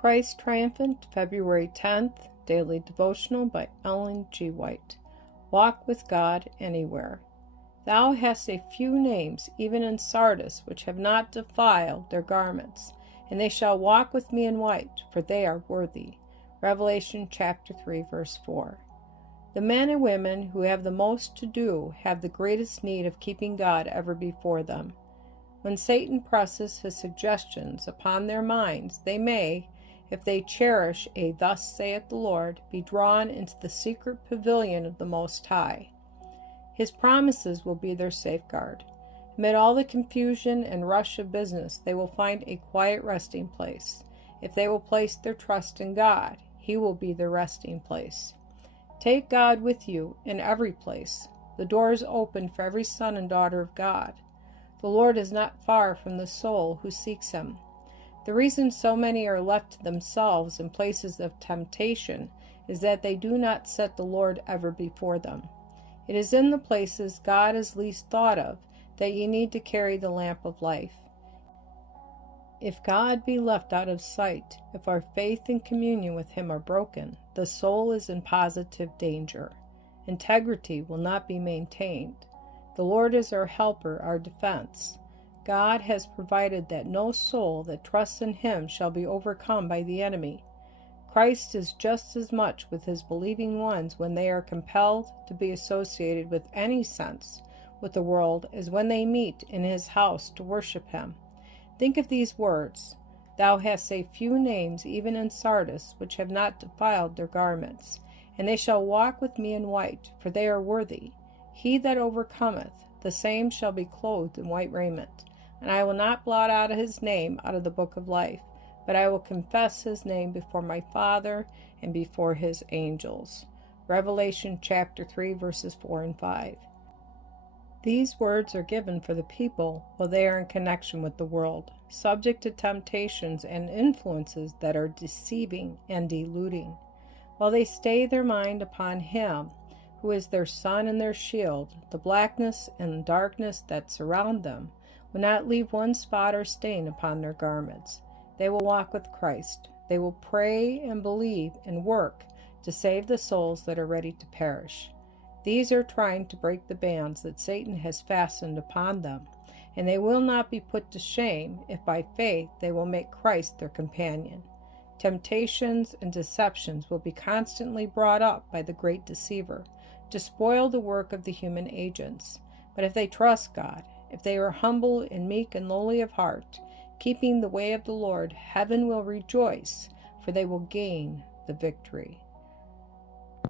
Christ Triumphant, February 10th, Daily Devotional by Ellen G. White. Walk with God anywhere. Thou hast a few names, even in Sardis, which have not defiled their garments, and they shall walk with me in white, for they are worthy. Revelation chapter 3, verse 4. The men and women who have the most to do have the greatest need of keeping God ever before them. When Satan presses his suggestions upon their minds, they may, if they cherish a "Thus saith the Lord," be drawn into the secret pavilion of the Most High. His promises will be their safeguard. Amid all the confusion and rush of business, they will find a quiet resting place. If they will place their trust in God, He will be their resting place. Take God with you in every place. The door is open for every son and daughter of God. The Lord is not far from the soul who seeks Him. The reason so many are left to themselves in places of temptation is that they do not set the Lord ever before them. It is in the places God is least thought of that you need to carry the lamp of life. If God be left out of sight, if our faith and communion with Him are broken, the soul is in positive danger. Integrity will not be maintained. The Lord is our helper, our defense. God has provided that no soul that trusts in Him shall be overcome by the enemy. Christ is just as much with His believing ones when they are compelled to be associated with any sense with the world as when they meet in His house to worship Him. Think of these words: Thou hast a few names even in Sardis, which have not defiled their garments, and they shall walk with me in white, for they are worthy. He that overcometh, the same shall be clothed in white raiment. And I will not blot out his name out of the book of life, but I will confess his name before my Father and before his angels. Revelation chapter 3, verses 4 and 5. These words are given for the people while they are in connection with the world, subject to temptations and influences that are deceiving and deluding. While they stay their mind upon Him, who is their sun and their shield, the blackness and darkness that surround them will not leave one spot or stain upon their garments. They will walk with Christ. They will pray and believe and work to save the souls that are ready to perish. These are trying to break the bands that Satan has fastened upon them, and they will not be put to shame if by faith they will make Christ their companion. Temptations and deceptions will be constantly brought up by the great deceiver to spoil the work of the human agents. But if they trust God, if they are humble and meek and lowly of heart, keeping the way of the Lord, heaven will rejoice, for they will gain the victory.